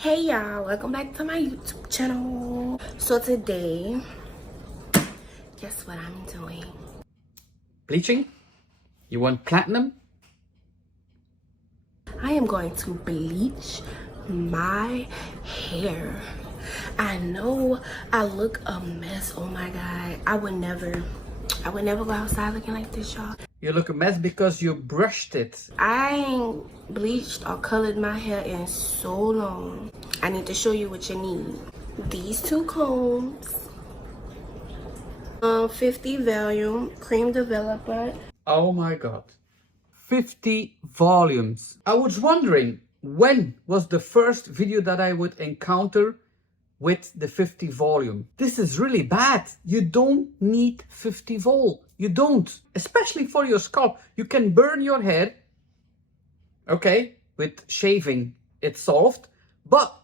Hey y'all, welcome back to my YouTube channel. So today, guess what I'm doing? Bleaching? You want platinum? I am going to bleach my hair. I know I look a mess. Oh my god. I would never go outside looking like this, y'all. You look a mess because you brushed it. I ain't bleached or colored my hair in so long. I need to show you what you need. These two combs, 50 volume cream developer. Oh my god. 50 volumes. I was wondering when was the first video that I would encounter with the 50 volume. This is really bad. You don't need 50 vol. You don't. Especially for your scalp. You can burn your hair. Okay, with shaving it's solved. But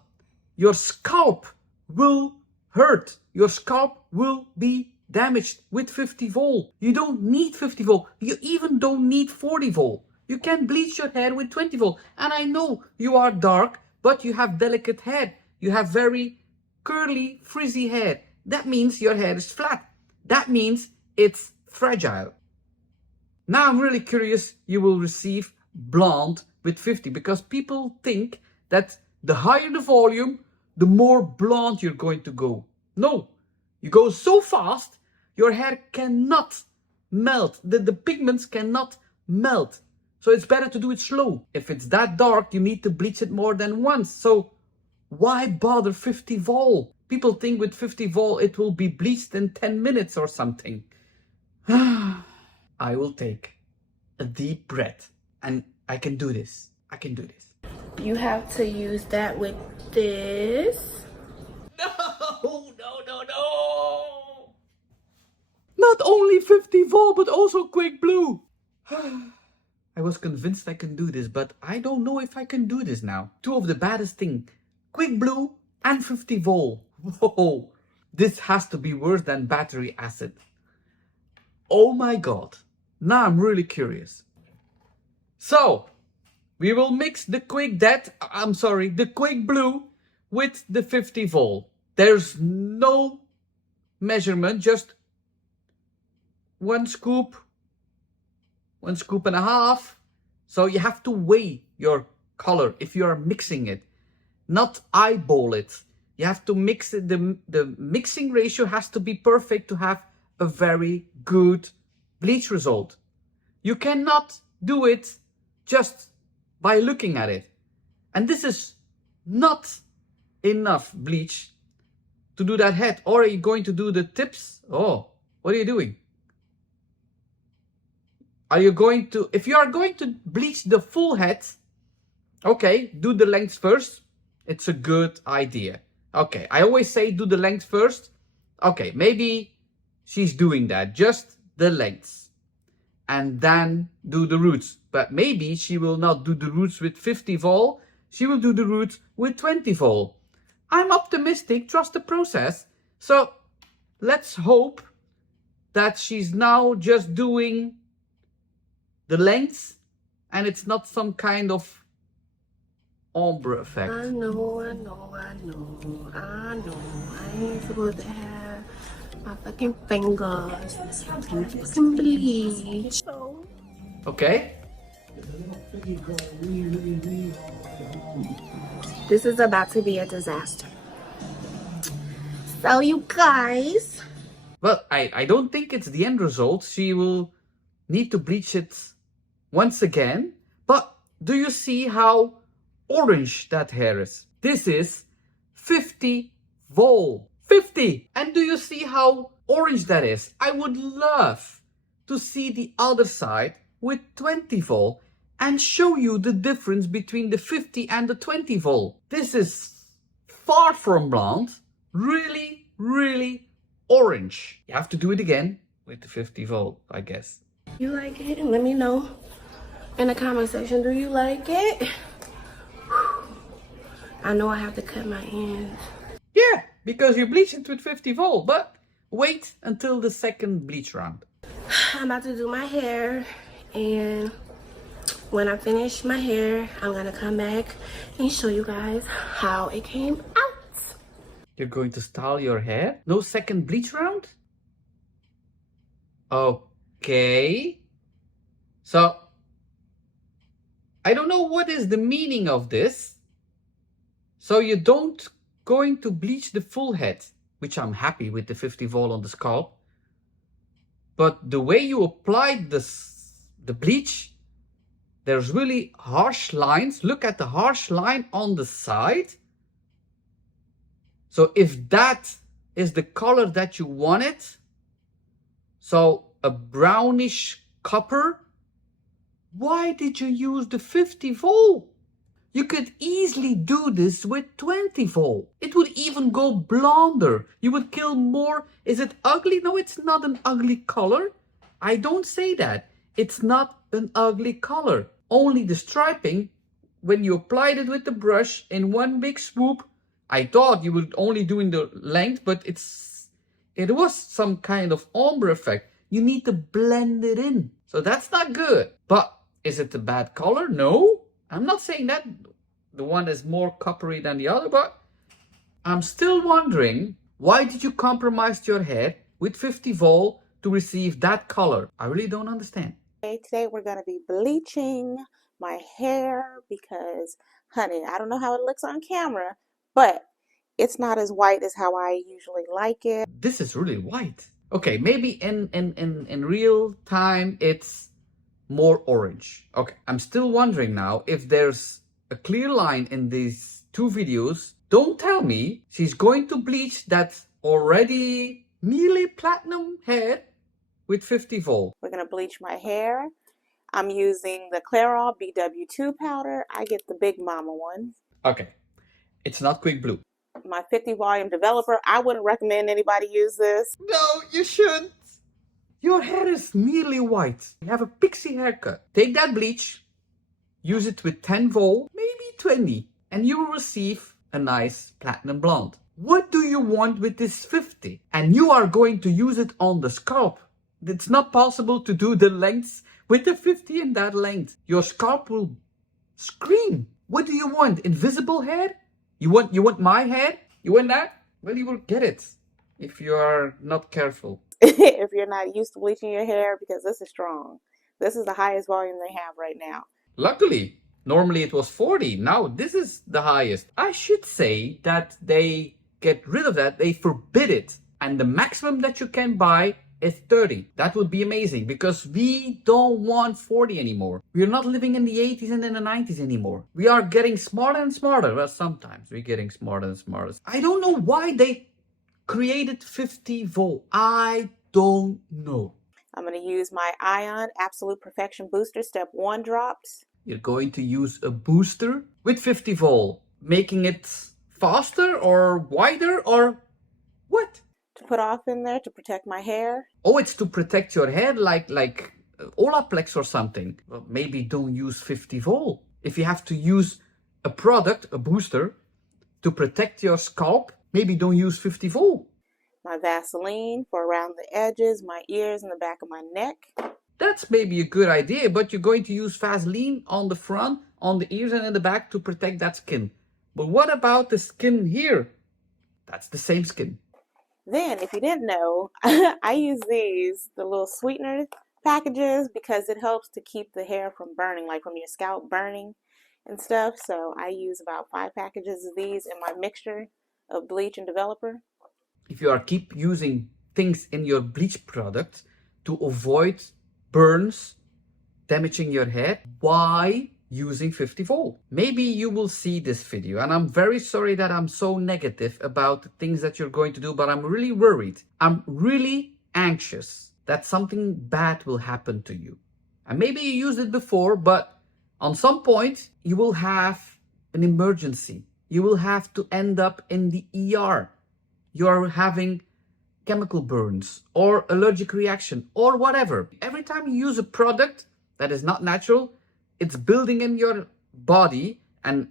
your scalp will hurt. Your scalp will be damaged with 50 vol. You don't need 50 vol. You even don't need 40 vol. You can bleach your hair with 20 vol. And I know you are dark, but you have delicate hair. You have very curly, frizzy hair. That means your hair is flat. That means it's fragile. Now I'm really curious you will receive blonde with 50 because people think that the higher the volume, the more blonde you're going to go. No, you go so fast, your hair cannot melt. The pigments cannot melt. So it's better to do it slow. If it's that dark, you need to bleach it more than once. So why bother 50 vol? People think with 50 vol it will be bleached in 10 minutes or something. I will take a deep breath and I can do this. I can do this. You have to use that with this. No. Not only 50 vol, but also quick blue. I was convinced I can do this, but I don't know if I can do this now. Two of the baddest things, quick blue and 50 vol. Whoa, this has to be worse than battery acid. Oh my god. Now I'm really curious. So, we will mix the quick blue with the 50 vol. There's no measurement, just one scoop and a half. So you have to weigh your color if you are mixing it, not eyeball it. You have to mix it. The mixing ratio has to be perfect to have a very good bleach result. You cannot do it just by looking at it. And this is not enough bleach to do that head. Or are you going to do the tips? Oh, what are you doing? Are you going to, if you are going to bleach the full head, okay, do the length first. It's a good idea. Okay, I always say do the length first. Okay, maybe she's doing that, just the lengths. And then do the roots. But maybe she will not do the roots with 50 vol. She will do the roots with 20 vol. I'm optimistic, trust the process. So let's hope that she's now just doing the lengths and it's not some kind of ombre effect. I know. I ain't supposed to have my fucking fingers in the fucking bleach. Okay. This is about to be a disaster. So you guys. Well, I don't think it's the end result. She will need to bleach it once again. But do you see how orange that hair is? This is 50 vol. 50! And do you see how orange that is? I would love to see the other side with 20 vol and show you the difference between the 50 and the 20 vol. This is far from blonde. Really, really orange. You have to do it again with the 50 vol, I guess. You like it? Let me know in the comment section. Do you like it? I know I have to cut my ends. Yeah, because you bleached it with 50 vol, but wait until the second bleach round. I'm about to do my hair and when I finish my hair, I'm gonna come back and show you guys how it came out. You're going to style your hair? No second bleach round? Okay. So, I don't know what is the meaning of this. So you don't going to bleach the full head, which I'm happy with the 50 vol on the scalp. But the way you applied the bleach, there's really harsh lines. Look at the harsh line on the side. So if that is the color that you wanted, so a brownish copper, why did you use the 50 vol? You could easily do this with 20 vol. It would even go blonder. You would kill more. Is it ugly? No, it's not an ugly color. I don't say that. It's not an ugly color. Only the striping, when you applied it with the brush in one big swoop, I thought you would only do in the length, but it was some kind of ombre effect. You need to blend it in. So that's not good. But is it a bad color? No. I'm not saying that the one is more coppery than the other, but I'm still wondering, why did you compromise your hair with 50 vol to receive that color? I really don't understand. Today we're going to be bleaching my hair because, honey, I don't know how it looks on camera, but it's not as white as how I usually like it. This is really white. Okay, maybe in real time it's more orange. Okay, I'm still wondering now if there's a clear line in these two videos. Don't tell me she's going to bleach that already nearly platinum hair with 50 vol. We're going to bleach my hair. I'm using the Clairol BW2 powder. I get the Big Mama one. Okay, it's not quick blue. My 50 volume developer, I wouldn't recommend anybody use this. No, you shouldn't. Your hair is nearly white. You have a pixie haircut. Take that bleach, use it with 10 vol, maybe 20, and you will receive a nice platinum blonde. What do you want with this 50? And you are going to use it on the scalp. It's not possible to do the lengths with the 50 in that length. Your scalp will scream. What do you want? Invisible hair? You want my hair? You want that? Well, you will get it if you are not careful. If you're not used to bleaching your hair, because this is strong. This is the highest volume they have right now. Luckily, normally it was 40. Now this is the highest. I should say that they get rid of that. They forbid it. And the maximum that you can buy is 30. That would be amazing because we don't want 40 anymore. We're not living in the 80s and in the 90s anymore. We are getting smarter and smarter. Well, sometimes we're getting smarter and smarter. I don't know why they created 50 volt. I don't know. I'm going to use my Ion Absolute Perfection Booster Step 1 drops. You're going to use a booster with 50 volt, making it faster or wider or what? To put off in there to protect my hair. Oh, it's to protect your hair like Olaplex or something. Well, maybe don't use 50 volt. If you have to use a product, a booster, to protect your scalp, maybe don't use 50 volt. My Vaseline for around the edges, my ears, and the back of my neck. That's maybe a good idea, but you're going to use Vaseline on the front, on the ears and in the back to protect that skin. But what about the skin here? That's the same skin. Then, if you didn't know, I use these, the little sweetener packages, because it helps to keep the hair from burning, like from your scalp burning and stuff. So I use about 5 packages of these in my mixture of bleach and developer. If you are keep using things in your bleach product to avoid burns damaging your hair, why using 50 volt? Maybe you will see this video, and I'm very sorry that I'm so negative about the things that you're going to do, but I'm really worried. I'm really anxious that something bad will happen to you. And maybe you used it before, but on some point you will have an emergency. You will have to end up in the ER. You're having chemical burns or allergic reaction or whatever. Every time you use a product that is not natural, it's building in your body and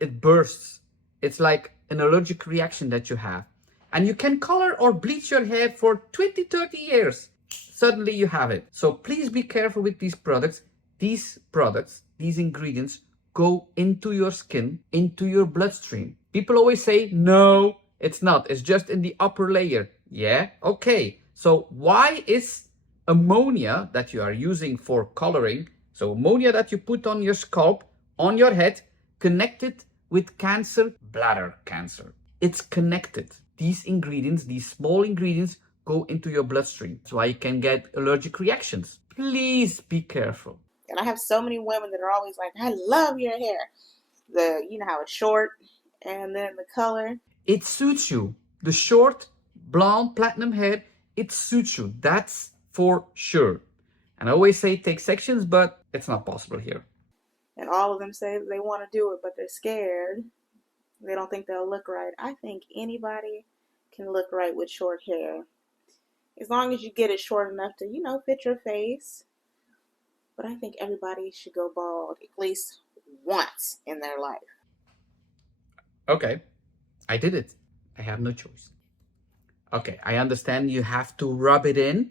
it bursts. It's like an allergic reaction that you have. And you can color or bleach your hair for 20, 30 years. Suddenly you have it. So please be careful with these products. These products these ingredients go into your skin, into your bloodstream. People always say, no, it's not. It's just in the upper layer. Yeah, okay. So why is ammonia that you are using for coloring, so ammonia that you put on your scalp, on your head, connected with cancer, bladder cancer? It's connected. These ingredients, these small ingredients, go into your bloodstream. That's why you can get allergic reactions. Please be careful. And I have so many women that are always like, I love your hair. You know how it's short and then the color. It suits you. The short, blonde, platinum hair, it suits you. That's for sure. And I always say take sections, but it's not possible here. And all of them say they want to do it, but they're scared. They don't think they'll look right. I think anybody can look right with short hair. As long as you get it short enough to, fit your face. But I think everybody should go bald at least once in their life. Okay, I did it. I have no choice. Okay, I understand you have to rub it in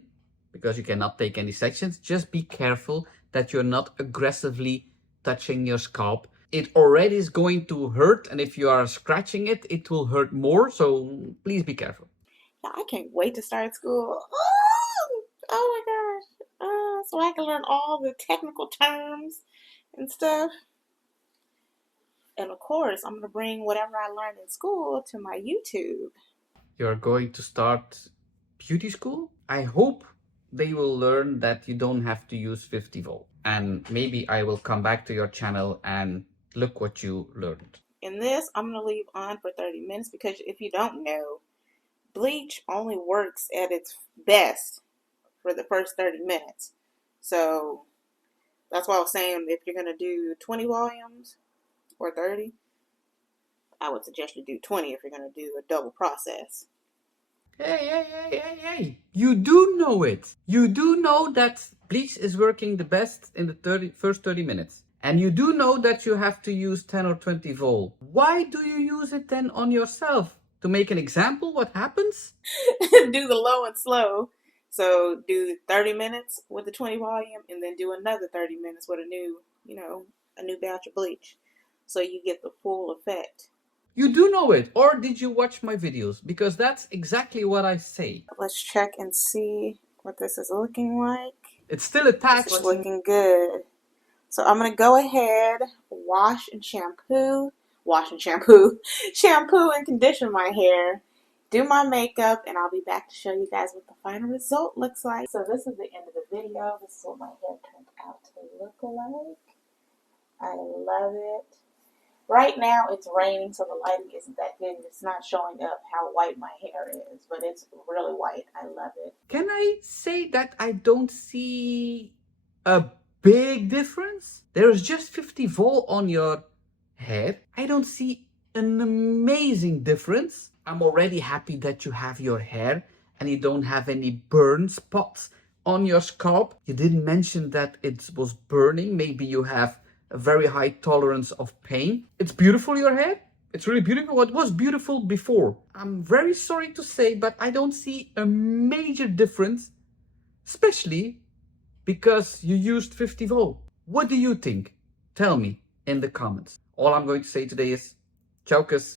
because you cannot take any sections. Just be careful that you're not aggressively touching your scalp. It already is going to hurt, and if you are scratching it, it will hurt more. So please be careful. Yeah, I can't wait to start school. Oh my gosh. So I can learn all the technical terms and stuff. And of course, I'm going to bring whatever I learned in school to my YouTube. You're going to start beauty school? I hope they will learn that you don't have to use 50 volt. And maybe I will come back to your channel and look what you learned. In this, I'm going to leave on for 30 minutes because if you don't know, bleach only works at its best for the first 30 minutes. So that's why I was saying if you're going to do 20 volumes or 30, I would suggest you do 20 if you're going to do a double process. Hey. You do know it. You do know that bleach is working the best in the first 30 minutes. And you do know that you have to use 10 or 20 volt. Why do you use it then on yourself? To make an example, what happens? Do the low and slow. So do 30 minutes with the 20 volume and then do another 30 minutes with a new batch of bleach. So you get the full effect. You do know it, or did you watch my videos? Because that's exactly what I say. Let's check and see what this is looking like. It's still attached. It's looking good. So I'm going to go ahead, shampoo and condition my hair, do my makeup, and I'll be back to show you guys what the final result looks like. So this is the end of the video. This is what my hair turned out to look like. I love it. Right now it's raining, so the lighting isn't that good. It's not showing up how white my hair is, but it's really white. I love it. Can I say that I don't see a big difference? There is just 50 volt on your hair. I don't see an amazing difference. I'm already happy that you have your hair and you don't have any burn spots on your scalp. You didn't mention that it was burning. Maybe you have a very high tolerance of pain. It's beautiful, your hair. It's really beautiful. What was beautiful before? I'm very sorry to say, but I don't see a major difference, especially because you used 50 volt. What do you think? Tell me in the comments. All I'm going to say today is, ciao, kus.